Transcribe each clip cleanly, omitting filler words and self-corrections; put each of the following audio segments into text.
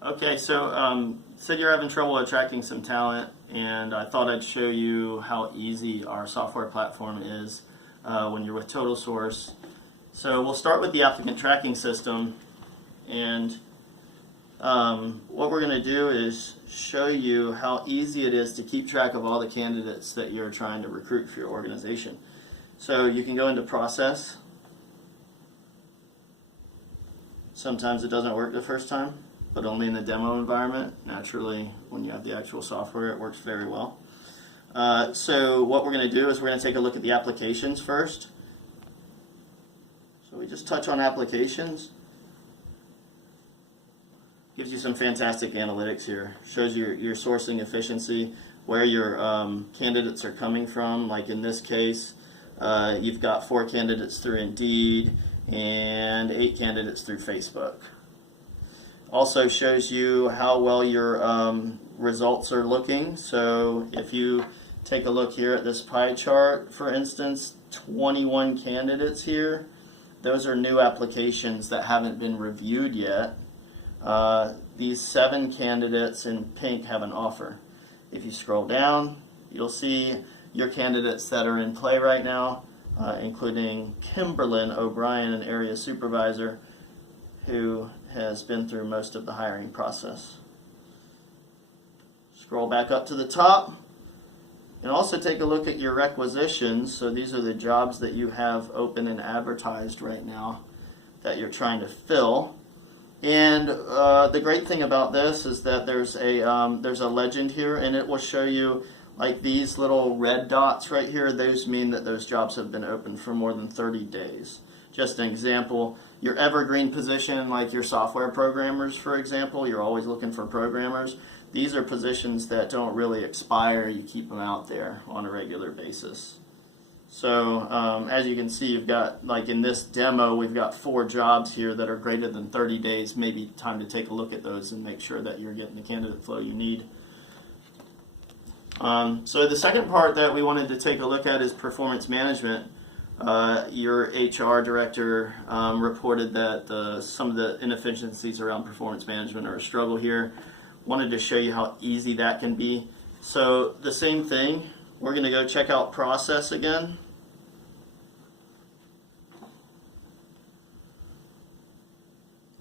Okay, so said you're having trouble attracting some talent, and I thought I'd show you how easy our software platform is when you're with Total Source. So we'll start with the applicant tracking system, and what we're going to do is show you how easy it is to keep track of all the candidates that you're trying to recruit for your organization. So you can go into Process. Sometimes it doesn't work the first time, but only in the demo environment. Naturally, when you have the actual software, it works very well. So what we're going to do is we're going to take a look at the applications first. So we just touch on applications. Gives you some fantastic analytics here. Shows your sourcing efficiency, where your candidates are coming from. Like in this case, you've got 4 candidates through Indeed and 8 candidates through Facebook. Also shows you how well your results are looking. So if you take a look here at this pie chart, for instance, 21 candidates here. Those are new applications that haven't been reviewed yet. These 7 candidates in pink have an offer. If you scroll down, you'll see your candidates that are in play right now, including Kimberlyn O'Brien, an area supervisor who has been through most of the hiring process. Scroll back up to the top and also take a look at your requisitions. So these are the jobs that you have open and advertised right now that you're trying to fill. And the great thing about this is that there's a legend here, and it will show you like these little red dots right here. Those mean that those jobs have been open for more than 30 days. Just an example, your evergreen position, like your software programmers, for example, you're always looking for programmers. These are positions that don't really expire. You keep them out there on a regular basis. So as you can see, you've got, like in this demo, we've got 4 jobs here that are greater than 30 days. Maybe time to take a look at those and make sure that you're getting the candidate flow you need. So the second part that we wanted to take a look at is performance management. Your HR director reported that some of the inefficiencies around performance management are a struggle here. Wanted to show you how easy that can be. So the same thing, we're going to go check out Process again.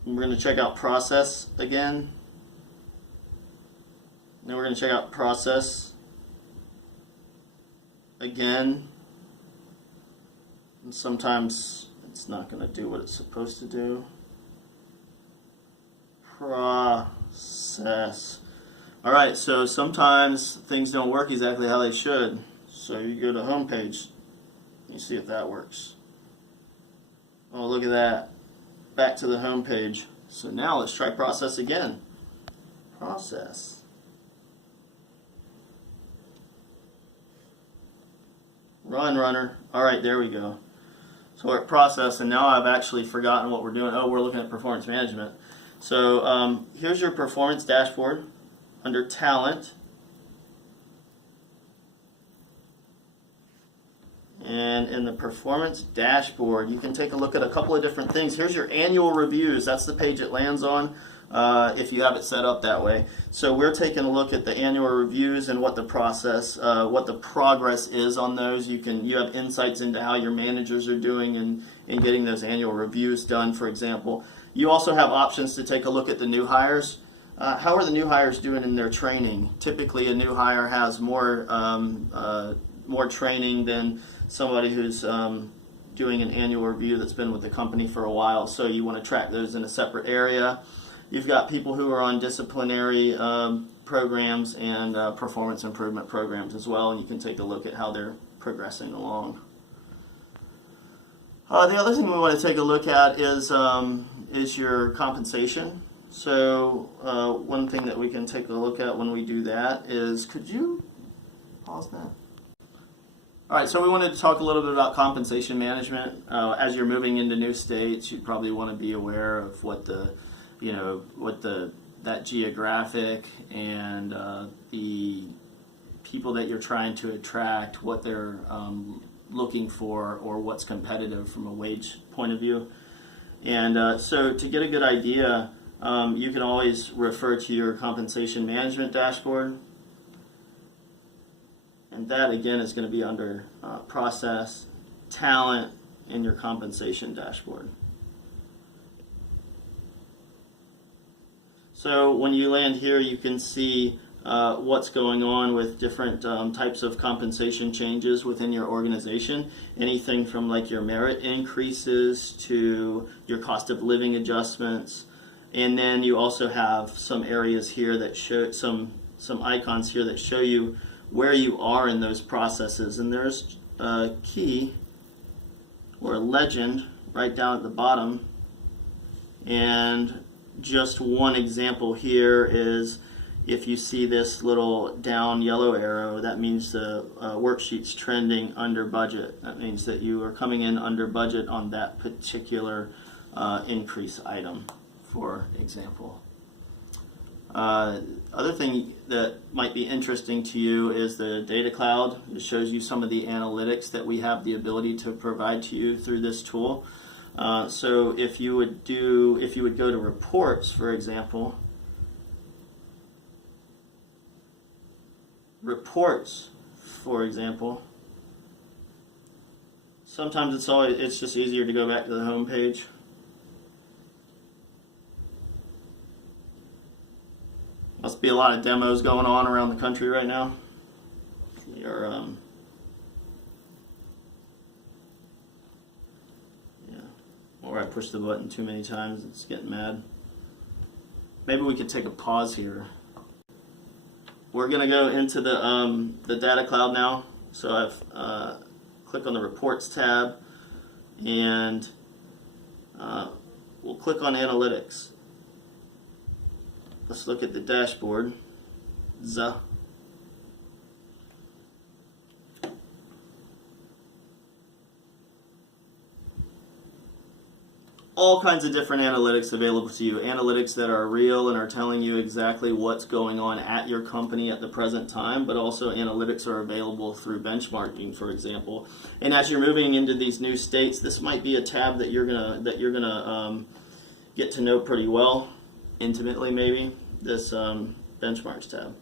We're going to check out Process again. Then we're going to check out Process again. And sometimes it's not going to do what it's supposed to do. Process. Alright, so sometimes things don't work exactly how they should. So you go to home page. You see if that works. Oh, look at that. Back to the home page. So now let's try Process again. Process. Run, runner. Alright, there we go. So we're at Process, and now I've actually forgotten what we're doing. Oh, we're looking at performance management. So here's your performance dashboard under Talent. And in the performance dashboard, you can take a look at a couple of different things. Here's your annual reviews. That's the page it lands on if you have it set up that way. So we're taking a look at the annual reviews and what the process, what the progress is on those. You have insights into how your managers are doing in getting those annual reviews done, for example. You also have options to take a look at the new hires. How are the new hires doing in their training? Typically, a new hire has more training than somebody who's doing an annual review that's been with the company for a while. So you want to track those in a separate area. You've got people who are on disciplinary programs and performance improvement programs as well, and you can take a look at how they're progressing along. The other thing we want to take a look at is your compensation. So one thing that we can take a look at when we do that is, could you pause that? All right, so we wanted to talk a little bit about compensation management. As you're moving into new states, you probably want to be aware of what that geographic and the people that you're trying to attract, what they're looking for, or what's competitive from a wage point of view. And so to get a good idea, You can always refer to your compensation management dashboard. And that again is going to be under process, talent, and your compensation dashboard. So when you land here, you can see what's going on with different types of compensation changes within your organization. Anything from like your merit increases to your cost of living adjustments. And then you also have some areas here that show some icons here that show you where you are in those processes. And there's a key or a legend right down at the bottom. And just one example here is if you see this little down yellow arrow, that means the worksheet's trending under budget. That means that you are coming in under budget on that particular increase item, for example. Other thing that might be interesting to you is the data cloud. It shows you some of the analytics that we have the ability to provide to you through this tool. So if you would go to reports, for example, sometimes it's just easier to go back to the home page. Must be a lot of demos going on around the country right now. Or I push the button too many times, it's getting mad. Maybe we could take a pause here. We're going to go into the data cloud now. So I've click on the reports tab, and we'll click on analytics. Let's look at the dashboard. All kinds of different analytics available to you. Analytics that are real and are telling you exactly what's going on at your company at the present time, but also analytics are available through benchmarking, for example. And as you're moving into these new states, this might be a tab that you're gonna get to know pretty well, intimately maybe, this benchmarks tab.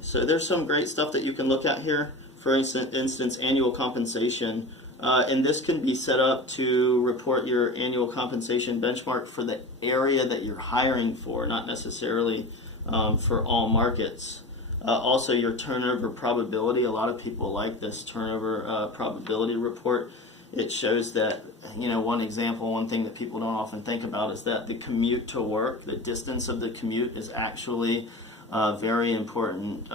So there's some great stuff that you can look at here. For instance, annual compensation. And this can be set up to report your annual compensation benchmark for the area that you're hiring for, not necessarily for all markets. Also, your turnover probability. A lot of people like this turnover probability report. It shows that, one example, one thing that people don't often think about is that the commute to work, the distance of the commute is actually a very important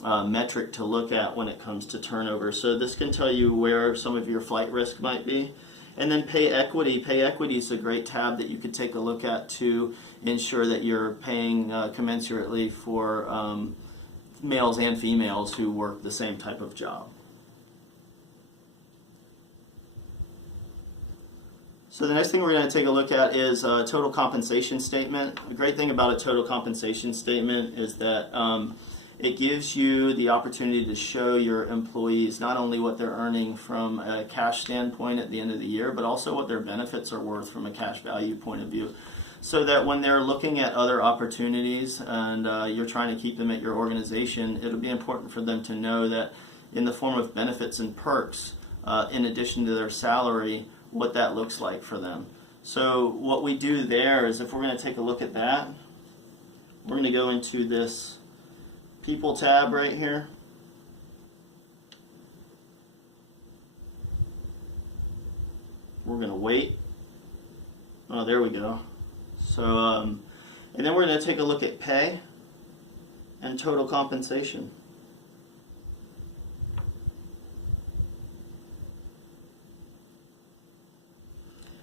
metric to look at when it comes to turnover. So this can tell you where some of your flight risk might be. And then pay equity. Pay equity is a great tab that you could take a look at to ensure that you're paying commensurately for males and females who work the same type of job. So the next thing we're going to take a look at is a total compensation statement. The great thing about a total compensation statement is that it gives you the opportunity to show your employees not only what they're earning from a cash standpoint at the end of the year, but also what their benefits are worth from a cash value point of view. So that when they're looking at other opportunities and you're trying to keep them at your organization, it'll be important for them to know that in the form of benefits and perks, in addition to their salary, what that looks like for them. So what we do there is, if we're going to take a look at that, we're going to go into this People tab right here. We're going to wait. Oh, there we go. So, and then we're going to take a look at pay and total compensation.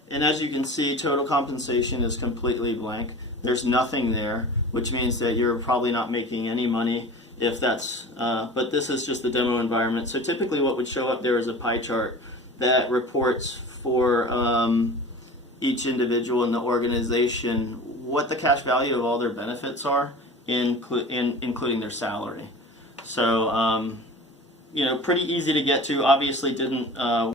And as you can see, total compensation is completely blank. There's nothing there, which means that you're probably not making any money if that's, but this is just the demo environment. So typically what would show up there is a pie chart that reports for each individual in the organization what the cash value of all their benefits are, including their salary. So, pretty easy to get to. Obviously didn't